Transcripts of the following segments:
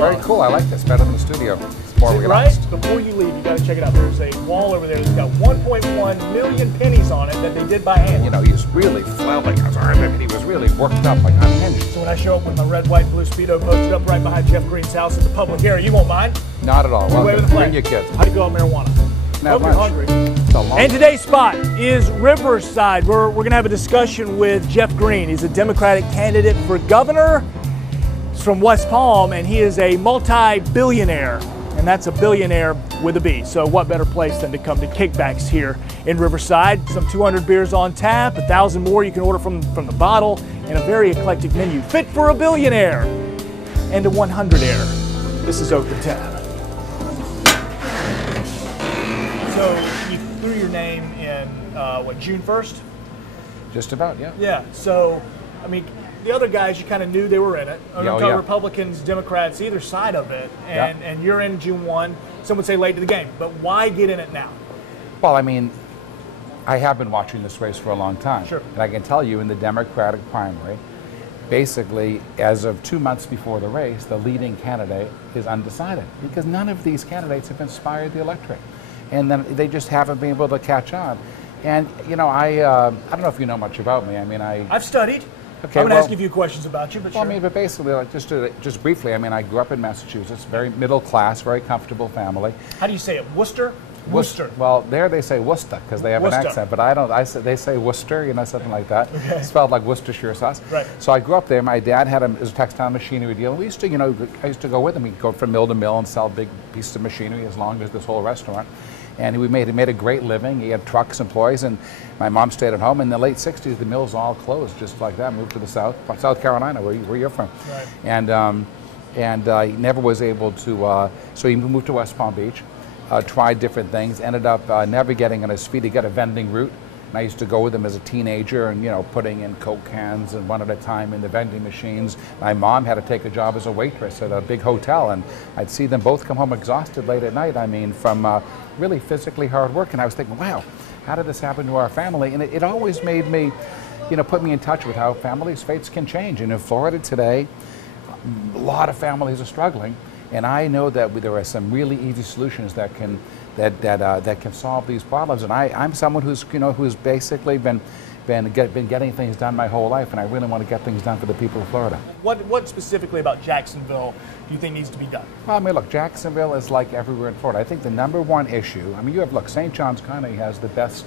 Very cool. I like this better than the studio. It's more relaxed. Right? Before you leave, you got to check it out. There's a wall over there that's got 1.1 million pennies on it that they did by hand. You know, he's really flailing. He was really worked up, like unhinged. So when I show up with my red, white, and blue Speedo posted up right behind Jeff Greene's house in the public area, you won't mind? Not at all. Well, bring your kids. How do you feel about marijuana? Not Hope much. you're hungry. And today's spot is Riverside. We're going to have a discussion with Jeff Greene. He's a Democratic candidate for governor. He's from West Palm, and he is a multi-billionaire. And that's a billionaire with a B. So what better place than to come to Kickbacks here in Riverside? Some 200 beers on tap, 1,000 more you can order from the bottle, and a very eclectic menu fit for a billionaire and a 100-aire. This is Open Tab. So you threw your name in, June 1st? Just about, yeah. Yeah, so, I mean, the other guys, you kind of knew they were in it. Republicans, Democrats, either side of it, and you're in June 1. Some would say late to the game, but why get in it now? Well, I mean, I have been watching this race for a long time. Sure. And I can tell you in the Democratic primary, basically, as of 2 months before the race, the leading candidate is undecided because none of these candidates have inspired the electorate. And then they just haven't been able to catch on. And, you know, I don't know if you know much about me. I mean, I've studied. Okay, I'm going to ask you a few questions about you, but well, sure. I mean, but basically, like, just briefly, I mean, I grew up in Massachusetts, very middle class, very comfortable family. How do you say it? Worcester? Worcester. Well, there they say Worcester because they have Worcester. an accent, but I don't. They say Worcester, you know, something like that. Okay. Spelled like Worcestershire sauce. Right. So I grew up there. My dad had a textile machinery deal. We used to, you know, I used to go with him. We'd go from mill to mill and sell big pieces of machinery as long as this whole restaurant. And he made a great living. He had trucks, employees, and my mom stayed at home. In the late 60s, the mills all closed just like that. Moved to the South Carolina, where you're from. Right. And he never was able to. So he moved to West Palm Beach, tried different things, ended up never getting on his feet. He got a vending route. And I used to go with him as a teenager and, you know, putting in Coke cans and one at a time in the vending machines. My mom had to take a job as a waitress at a big hotel, and I'd see them both come home exhausted late at night, I mean, from really physically hard work. And I was thinking, wow, how did this happen to our family? And it always made me, you know, put me in touch with how families' fates can change. And in Florida today, a lot of families are struggling. And I know that there are some really easy solutions that can solve these problems. And I'm someone who's basically been getting things done my whole life, and I really want to get things done for the people of Florida. What specifically about Jacksonville do you think needs to be done? Well, I mean, look, Jacksonville is like everywhere in Florida. I think the number one issue, I mean, St. John's County has the best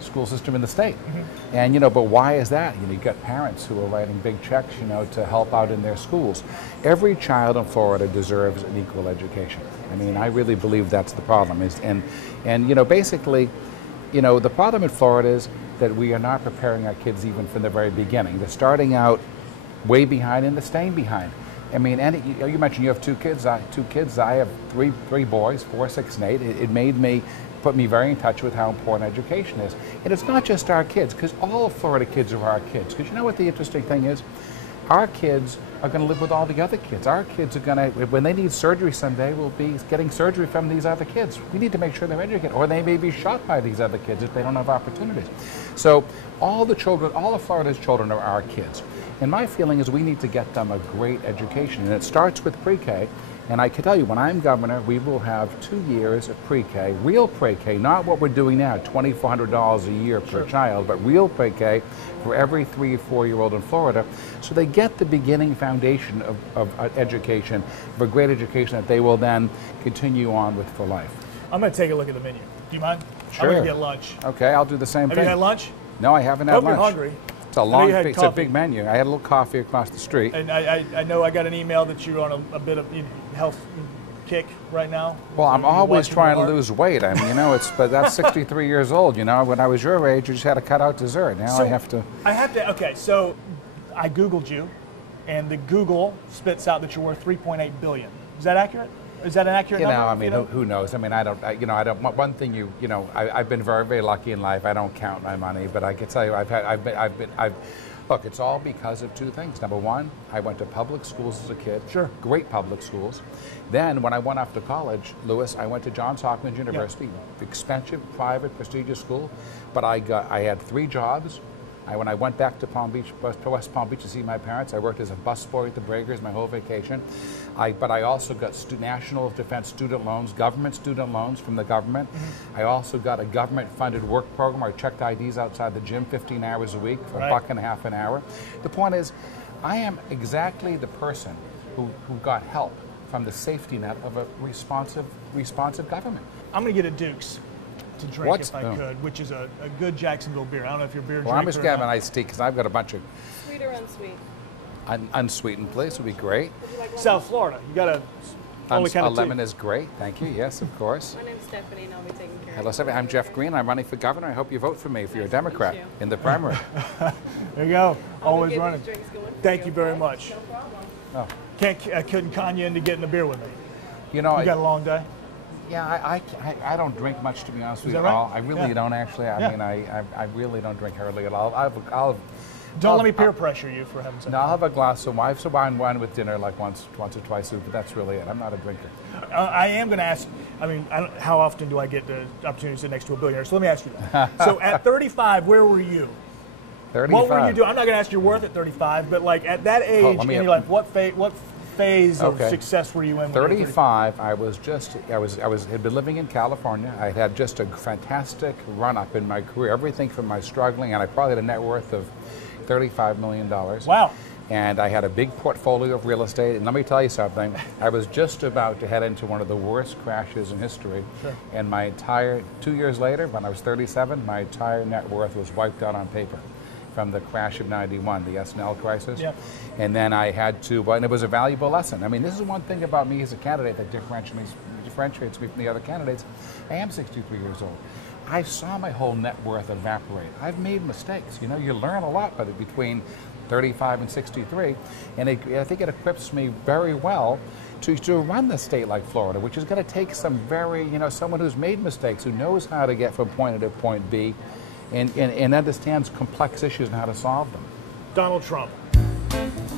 school system in the state. Mm-hmm. And, you know, but why is that? You know, you've got parents who are writing big checks, you know, to help out in their schools. Every child in Florida deserves an equal education. I mean, I really believe that's the problem. And you know, basically, you know, the problem in Florida is that we are not preparing our kids even from the very beginning. They're starting out way behind and they're staying behind. I mean, and you mentioned you have two kids. I have three boys, 4, 6, and 8. It put me very in touch with how important education is. And it's not just our kids, because all Florida kids are our kids. Because you know what the interesting thing is? Our kids are going to live with all the other kids. Our kids are going to, when they need surgery someday, will be getting surgery from these other kids. We need to make sure they're educated, or they may be shot by these other kids if they don't have opportunities. So all of Florida's children are our kids. And my feeling is we need to get them a great education. And it starts with pre-K. And I can tell you, when I'm governor, we will have 2 years of pre-K, real pre-K, not what we're doing now, $2,400 a year per child, but real pre-K for every 3 or 4-year-old in Florida, so they get the beginning foundation of education, of a great education that they will then continue on with for life. I'm going to take a look at the menu. Do you mind? Sure. I'm going to get lunch. Okay, I'll do the same thing. Have you had lunch? No, I haven't had lunch. You're hungry. It's a big menu. I had a little coffee across the street. And I know I got an email that you're on a bit of health kick right now. Well, I'm always trying to lose weight. I mean, you know, but that's 63 years old. You know, when I was your age, you just had to cut out dessert. Now I have to. Okay, so I Googled you, and the Google spits out that you're worth $3.8 billion. Is that accurate? Is that an accurate number? I mean, who knows? I mean, I don't. One thing I've been very, very lucky in life. I don't count my money, but I can tell you, look, it's all because of two things. Number one, I went to public schools as a kid. Sure. Great public schools. Then, when I went off to college, Lewis, I went to Johns Hopkins University, expensive, private, prestigious school. But I had 3 jobs, When I went back to West Palm Beach to see my parents, I worked as a busboy at the Breakers my whole vacation. But I also got national defense student loans, government student loans from the government. I also got a government-funded work program. I checked IDs outside the gym 15 hours a week for $1.50 an hour. The point is, I am exactly the person who got help from the safety net of a responsive government. I'm going to get a Duke's to drink if I could, which is a good Jacksonville beer. I don't know if you're a beer drinker. Well, I'm just having an iced tea because I've got a bunch of Sweet or unsweet? Unsweetened, please, would be great. Like South Florida, you got a lemon is great, thank you. Yes, of course. My name's Stephanie, and I'll be taking care Hello, of Stephanie. I'm Jeff Greene. I'm running for governor. I hope you vote for me if you're a Democrat in the primary. There you go. Always running. Thank you very okay? much. No problem. Oh. I couldn't con you into getting a beer with me. You know, You got a long day? yeah, I don't drink much, to be honest with you. that right? I really don't actually. I mean, I really don't drink hardly at all. Don't let me peer pressure you for having something. No, I'll have a glass of wine with dinner like once or twice, but that's really it. I'm not a drinker. I am going to ask, how often do I get the opportunity to sit next to a billionaire? So let me ask you that. So at 35, where were you? 35. What were you doing? I'm not going to ask your worth at 35, but like at that age in your life, what phase of success were you in? 35. I had been living in California. I had just a fantastic run up in my career. Everything from my struggling, and I probably had a net worth of $35 million. Wow. And I had a big portfolio of real estate. And let me tell you something, I was just about to head into one of the worst crashes in history. Sure. And 2 years later, when I was 37, my entire net worth was wiped out on paper from the crash of '91, the SNL crisis. Yep. And then I had to, and it was a valuable lesson. I mean, this is one thing about me as a candidate that differentiates me from the other candidates. I am 63 years old. I saw my whole net worth evaporate. I've made mistakes. You know, you learn a lot between 35 and 63, and I think it equips me very well to run the state like Florida, which is going to take some someone who's made mistakes, who knows how to get from point A to point B, and understands complex issues and how to solve them. Donald Trump.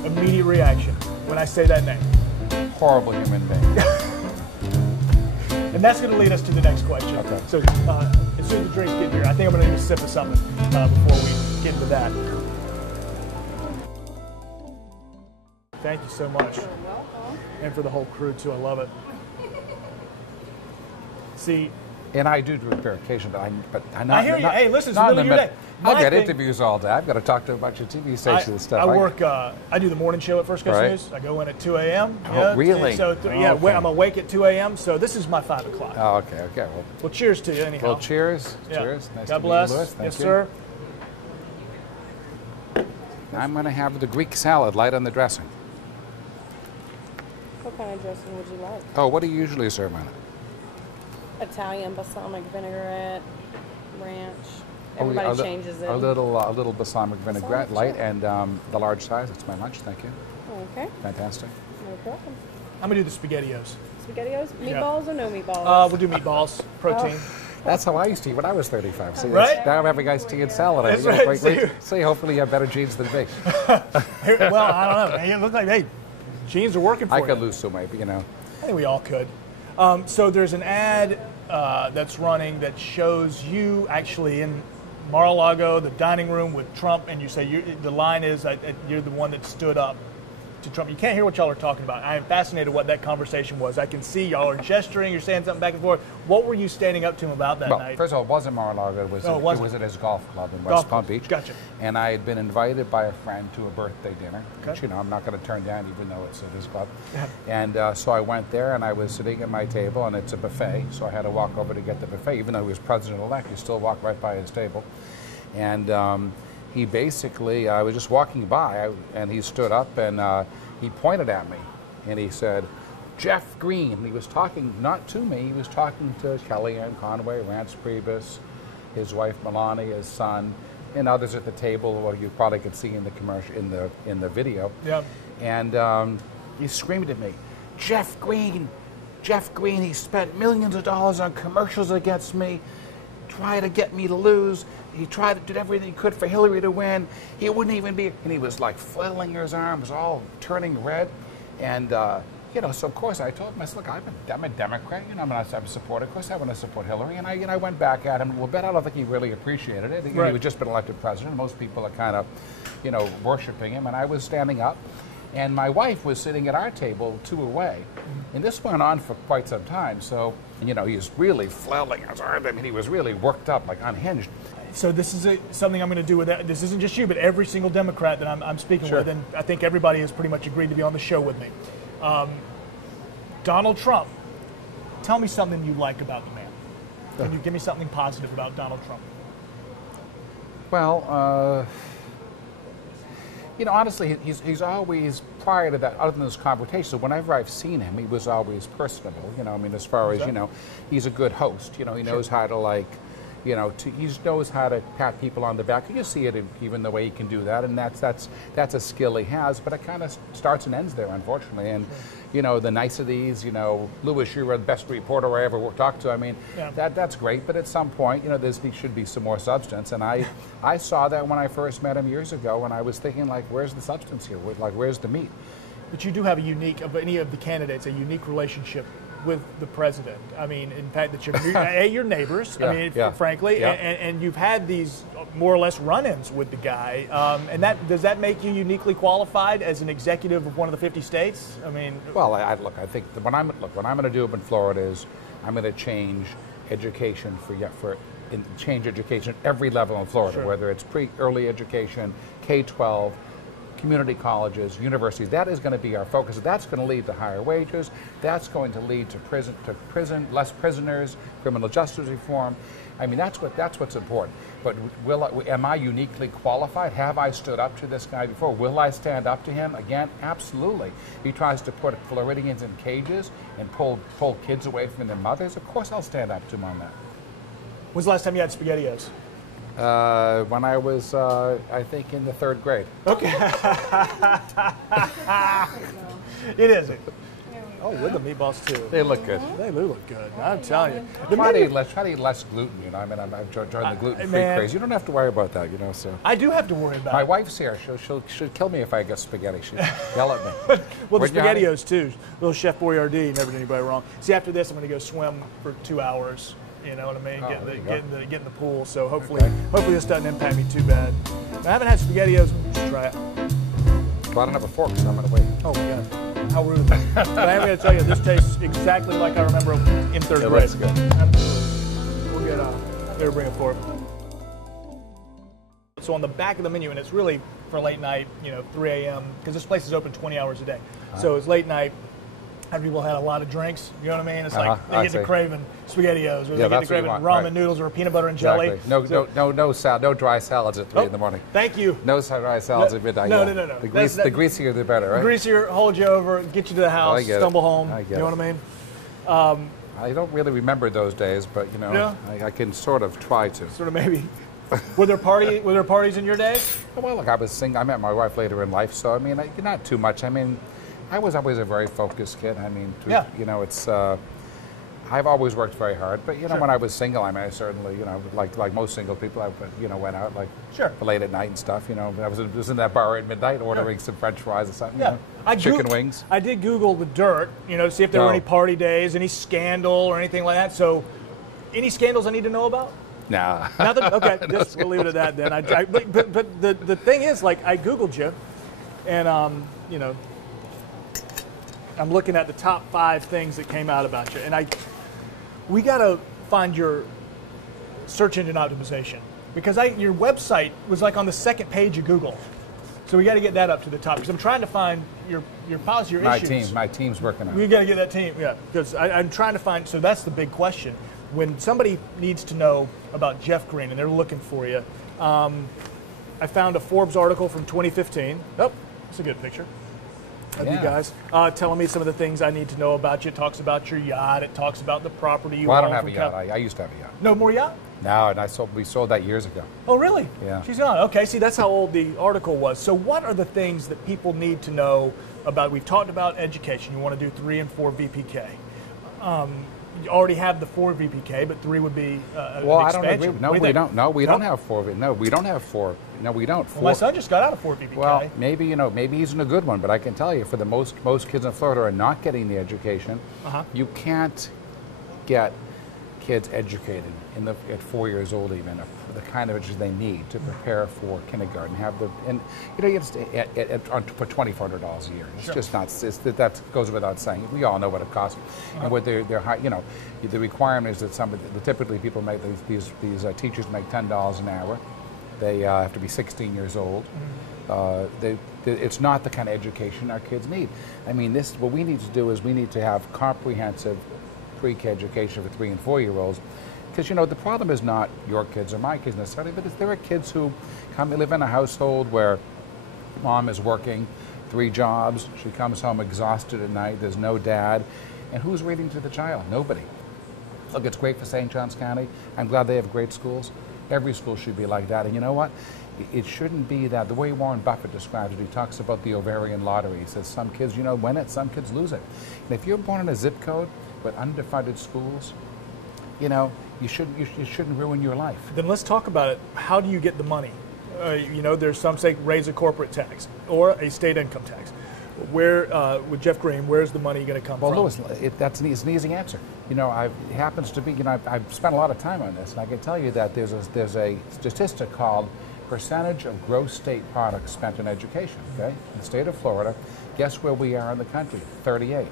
Immediate reaction when I say that name. Horrible human being. And that's going to lead us to the next question. Okay. So as soon as the drinks get here, I think I'm going to need a sip of something before we get into that. Thank you so much. You're welcome. And for the whole crew, too. I love it. See, And I do repair occasionally, but I'm not. I hear you. Hey, listen, it's the not middle of your day. I My get thing- interviews all day. I've got to talk to a bunch of TV stations and stuff. I work. I do the morning show at First Coast Right. News. I go in at 2 a.m. Oh, really? So Okay. I'm awake at 2 a.m. So this is my 5 o'clock. Oh, okay. Well, cheers to you anyhow. Well, cheers. Yeah. Cheers. Nice God to bless. meet you, Louis. Thank Yes, you. sir. I'm going to have the Greek salad, light on the dressing. What kind of dressing would you like? Oh, what do you usually serve on it? Italian balsamic vinaigrette, ranch. Oh, yeah, Everybody changes it. A little balsamic vinaigrette, Balsamic, light, sure. and the large size. That's my lunch. Thank you. Okay, Fantastic. no problem. I'm gonna do the SpaghettiOs. SpaghettiOs? Yeah. Meatballs or no meatballs? We'll do meatballs, protein. That's how I used to eat when I was 35. See, Right? now I'm having iced tea and salad. That's You know, right. See, hopefully you have better genes than me. Well, I don't know. It looks like, hey, genes are working for I you. could lose some weight, but you know. I think we all could. So there's an ad that's running that shows you actually in Mar-a-Lago, the dining room with Trump, and you say the line is you're the one that stood up to Trump. You can't hear what y'all are talking about. I am fascinated what that conversation was. I can see y'all are gesturing, you're saying something back and forth. What were you standing up to him about that Well, night? first of all, it wasn't Mar-a-Lago. It was, Oh, it wasn't. it was at his golf club in Golf West Palm club. Beach. Gotcha. And I had been invited by a friend to a birthday dinner, Okay. which, I'm not going to turn down even though it's at his club. And so I went there, and I was sitting at my table, and it's a buffet, so I had to walk over to get the buffet. Even though he was president-elect, you still walk right by his table. And he basically, I was just walking by, and he stood up, and he pointed at me, and he said, "Jeff Greene." And he was talking not to me, he was talking to Kellyanne Conway, Rance Priebus, his wife Melania, his son, and others at the table, or you probably could see in the commercial, in the video. Yeah. And he screamed at me, Jeff Greene, he spent millions of dollars on commercials against me, tried to get me to lose. He did everything he could for Hillary to win. He wouldn't even be, and he was like flailing his arms, all turning red. And you know, so of course I told him, I said, look, I'm a Democrat, you know, I'm a supporter. Of course I want to support Hillary. And I went back at him a little bit. I don't think he really appreciated it. Right. He had just been elected president. Most people are kind of, you know, worshiping him. And I was standing up. And my wife was sitting at our table 2 away. And this went on for quite some time. So, you know, he was really flailing. I mean, he was really worked up, like unhinged. So this is something I'm going to do with that. This isn't just you, but every single Democrat that I'm speaking Sure. with, and I think everybody has pretty much agreed to be on the show with me. Donald Trump, tell me something you like about the man. Can you give me something positive about Donald Trump? Well, you know, honestly, he's always, prior to that, other than this confrontation, so whenever I've seen him, he was always personable. You know, I mean, as far as, you know, he's a good host. You know, he knows how to, like, you know, he knows how to pat people on the back. You see it in even the way he can do that, and that's a skill he has. But it kind of starts and ends there, unfortunately. And you know, the niceties. You know, Lewis, you're the best reporter I ever talked to. I mean, that's great. But at some point, you know, there should be some more substance. And I saw that when I first met him years ago, and I was thinking, like, where's the substance here? Like, where's the meat? But you do have a unique, of any of the candidates, a unique relationship with the president. I mean, in fact, that you're neighbors. Yeah, I mean, frankly, and you've had these more or less run-ins with the guy. And does that make you uniquely qualified as an executive of one of the 50 states? I mean, well, I think what I'm going to do up in Florida is I'm going to change education change education at every level in Florida, whether it's early education, K-12. Community colleges, universities, that is going to be our focus. That's going to lead to higher wages. That's going to lead to prison, less prisoners, criminal justice reform. I mean, that's what's important. But am I uniquely qualified? Have I stood up to this guy before? Will I stand up to him again? Absolutely. He tries to put Floridians in cages and pull kids away from their mothers. Of course, I'll stand up to him on that. When's the last time you had SpaghettiOs? When I was, I think, in the 3rd grade. Okay. It isn't. Oh, with the meatballs too. They look good. They do look good. I'm telling you. Try to eat less gluten. You know, I mean, I'm joining the gluten-free craze. You don't have to worry about that. You know, so. I do have to worry about My it. wife's here. She'll kill me if I get spaghetti. She'll yell at me. Well, the SpaghettiOs too. Little Chef Boyardee never did anybody wrong. See, after this, I'm going to go swim for 2 hours. You know what I mean? Get in the pool. So hopefully this doesn't impact me too bad. I haven't had SpaghettiOs. Just try it. Well, I don't have a fork, so I'm going to wait. Oh my God. How rude. But I am going to tell you, this tastes exactly like I remember in 3rd grade. That's good. Absolutely. We'll get there, bring it forward. So on the back of the menu, and it's really for late night, you know, 3 a.m., because this place is open 20 hours a day. So it's late night. After people had a lot of drinks, you know what I mean? It's like they get to craving SpaghettiOs, or they get to craving ramen noodles, or peanut butter and jelly. No dry salads at 3 in the morning. Thank you. No dry salads at midnight. No. The greasier, the better, right? The greasier, hold you over, get you to the house, stumble home. You know what I mean? I don't really remember those days, but you know, I can sort of try to. Sort of maybe. Were there parties in your day? Well, look, I was single. I met my wife later in life, so I mean, not too much. I mean, I was always a very focused kid. I mean, you know, it's. I've always worked very hard, but you know, when I was single, I mean, I certainly, you know, like most single people, I went out like late at night and stuff. You know, I was in that bar at midnight ordering some French fries or something. You know, chicken wings. I did Google the dirt, you know, to see if there were any party days, any scandal or anything like that. So, any scandals I need to know about? Nah. Nothing. Okay, we'll leave it at that then. But the thing is, like, I Googled you, and you know, I'm looking at the top 5 things that came out about you, and we got to find your search engine optimization, because your website was like on the 2nd page of Google, so we got to get that up to the top, because I'm trying to find your policy, your issues. My team's working on it. We got to get that team, because I'm trying to find. So that's the big question. When somebody needs to know about Jeff Greene and they're looking for you, I found a Forbes article from 2015. Oh, that's a good picture of you guys, telling me some of the things I need to know about you. It talks about your yacht. It talks about the property you own. I don't have a yacht. I used to have a yacht. No more yacht? No, and we sold that years ago. Oh, really? Yeah. She's gone. Okay, see, that's how old the article was. So what are the things that people need to know about? We've talked about education. You want to do 3 and 4 VPK. you already have the 4 VPK, but 3 would be Well, an I don't expansion. agree. No, What do you we think? don't. No, we No? don't have 4. No, we don't have 4. No, we don't. Well, my son just got out of 4 VPK. Well, maybe maybe he's in a good one, but I can tell you, for the most kids in Florida are not getting the education. You can't get kids educated at 4 years old, even the kind of education they need to prepare for kindergarten. You have for $2,400 a year. It's just not. That goes without saying. We all know what it costs, and what they're high. The requirement is that typically people make these teachers make $10 an hour. They have to be 16 years old. It's not the kind of education our kids need. I mean, what we need to do is we need to have comprehensive pre-K education for 3 and 4-year-olds. Because, the problem is not your kids or my kids necessarily, but there are kids who live in a household where mom is working 3 jobs, she comes home exhausted at night, there's no dad, and who's reading to the child? Nobody. Look, it's great for St. Johns County. I'm glad they have great schools. Every school should be like that. And you know what? It shouldn't be that. The way Warren Buffett describes it, he talks about the ovarian lottery. He says some kids, win it, some kids lose it. And if you're born in a zip code with underfunded schools, you shouldn't ruin your life. Then let's talk about it. How do you get the money? There's some say raise a corporate tax or a state income tax. Where, with Jeff Greene, where's the money going to come from? Well, Lewis, that's an easy answer. It happens to be, I've spent a lot of time on this, and I can tell you that there's a statistic called percentage of gross state product spent on education, okay? In the state of Florida, guess where we are in the country? 38. Right.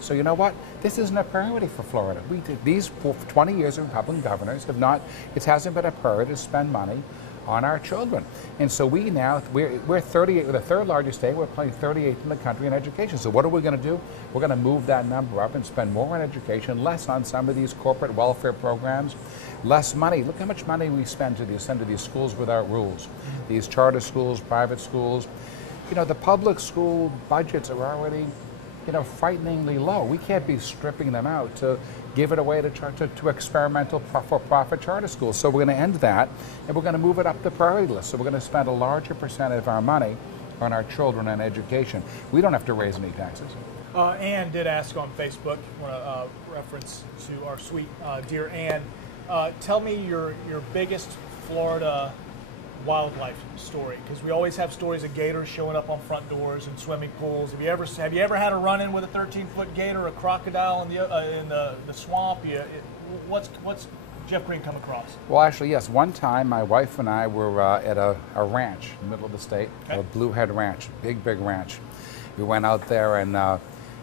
So you know what? This isn't a priority for Florida. These 20 years of Republican governors it hasn't been a priority to spend money on our children. And so we're 38, we're the 3rd largest state, we're playing 38th in the country in education. So what are we going to do? We're going to move that number up and spend more on education, less on some of these corporate welfare programs, less money. Look how much money we send to these schools without rules, these charter schools, private schools. The public school budgets are already, frighteningly low. We can't be stripping them out to give it away to experimental for-profit charter schools. So we're going to end that, and we're going to move it up the priority list. So we're going to spend a larger percentage of our money on our children and education. We don't have to raise any taxes. Ann did ask on Facebook, reference to our sweet dear Ann, tell me your biggest Florida wildlife story, because we always have stories of gators showing up on front doors and swimming pools. Have you ever had a run-in with a 13-foot gator or a crocodile in the swamp? What's Jeff Greene come across? Well, actually, yes. One time, my wife and I were at a ranch in the middle of the state, a Blue Head Ranch, big ranch. We went out there and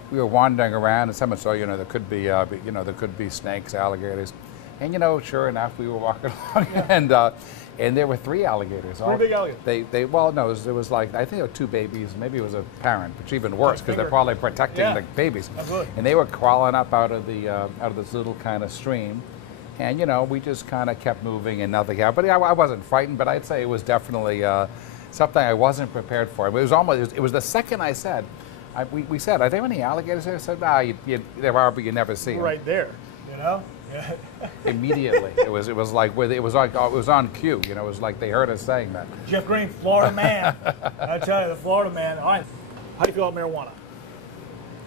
we were wandering around, and someone saw, there could be snakes, alligators, and sure enough, we were walking along, and there were 3 alligators. 3 big alligators. It was like, I think there were 2 babies, maybe it was a parent, which is even worse because they're probably protecting the babies. Absolutely. And they were crawling up out of this little kind of stream, and we just kind of kept moving and nothing happened. But I wasn't frightened, but I'd say it was definitely something I wasn't prepared for. It was the second I said, we said, are there any alligators there? I said, there are, but you never see them. Right there, Immediately, it was on cue. It was like they heard us saying that. Jeff Greene, Florida man. I tell you, the Florida man. All right, how do you feel about marijuana?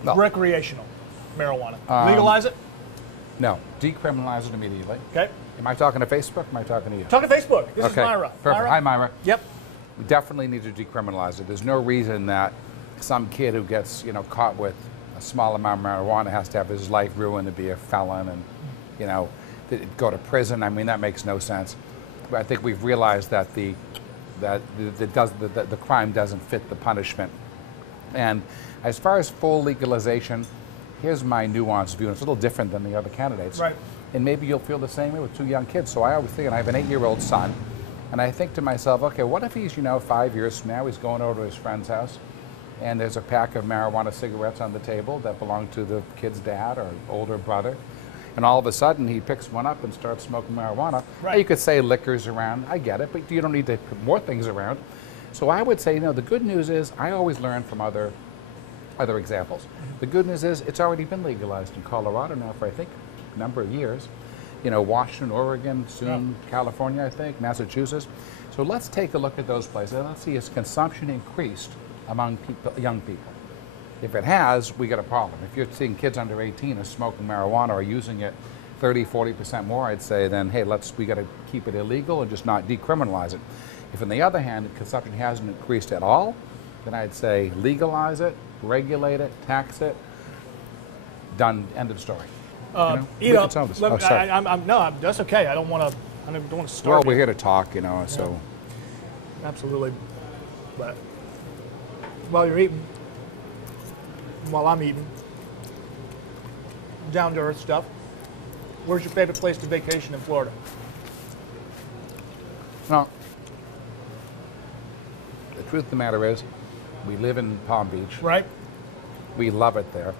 No. Recreational marijuana. Legalize it? No, decriminalize it immediately. Okay. Am I talking to Facebook? Am I talking to you? Talking to Facebook. This is Myra. Perfect. Myra? Hi, Myra. Yep. We definitely need to decriminalize it. There's no reason that some kid who gets caught with a small amount of marijuana has to have his life ruined to be a felon and go to prison. I mean, that makes no sense. I think we've realized that the crime doesn't fit the punishment. And as far as full legalization, here's my nuanced view. It's a little different than the other candidates. Right. And maybe you'll feel the same way with 2 young kids. So I always think, and I have an 8-year-old son, and I think to myself, okay, what if he's 5 years from now, he's going over to his friend's house, and there's a pack of marijuana cigarettes on the table that belong to the kid's dad or older brother. And all of a sudden, he picks one up and starts smoking marijuana. Right. Now, you could say liquor's around. I get it, but you don't need to put more things around. So I would say, the good news is I always learn from other examples. The good news is it's already been legalized in Colorado now for, I think, a number of years. Washington, Oregon, soon California, I think, Massachusetts. So let's take a look at those places. And let's see, has consumption increased among young people? If it has, we got a problem. If you're seeing kids under 18 are smoking marijuana or using it 30, 40% more, I'd say then, hey, we got to keep it illegal and just not decriminalize it. If on the other hand, consumption hasn't increased at all, then I'd say legalize it, regulate it, tax it, done, end of story. That's okay. I don't want to start. Well, we're here to talk, so. Absolutely. But while you're eating, while I'm eating, down to earth stuff, where's your favorite place to vacation in Florida? Well, the truth of the matter is, we live in Palm Beach. Right. We love it there.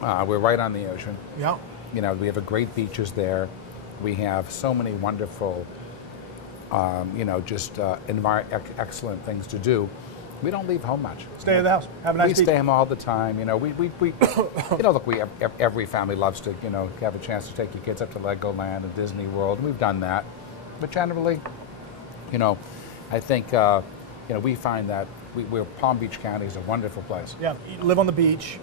We're right on the ocean. Yeah. We have great beaches there. We have so many wonderful, excellent things to do. We don't leave home much. Stay at the house. Have a nice We beach. stay home all the time. Every family loves to, have a chance to take your kids up to Legoland and Disney World, and we've done that. But generally, I think, we find that Palm Beach County is a wonderful place. Yeah, you live on the beach.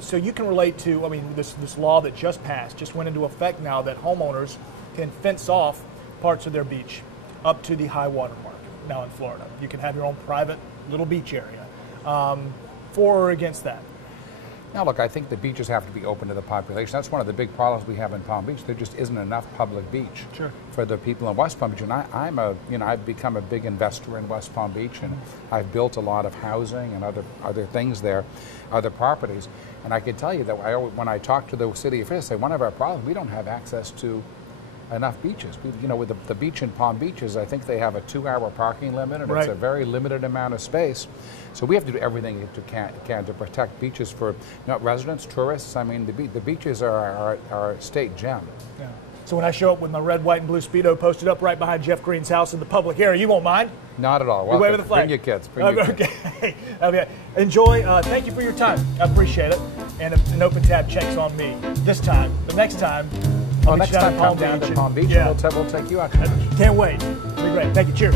So you can relate to, this law that just passed, just went into effect now, that homeowners can fence off parts of their beach up to the high water mark now in Florida. You can have your own private little beach area. For or against that? Now, look, I think the beaches have to be open to the population. That's one of the big problems we have in Palm Beach. There just isn't enough public beach for the people in West Palm Beach. And I've become a big investor in West Palm Beach, and I've built a lot of housing and other things there, other properties. And I can tell you that when I talk to the city officials, say one of our problems, we don't have access to enough beaches. With the beach in Palm Beach I think they have a 2-hour parking limit, and it's a very limited amount of space. So we have to do everything to can to protect beaches for residents, tourists. The beaches are our state gem. Yeah. So when I show up with my red, white, and blue Speedo posted up right behind Jeff Greene's house in the public area, you won't mind? Not at all. You wave with the flag. Bring your kids. Bring your kids. Okay. Enjoy. Thank you for your time. I appreciate it. And an open tab checks on me. This time. The next time. Next time, come down to Palm Beach, and we'll take you out. Can't wait. It'll be great. Thank you. Cheers.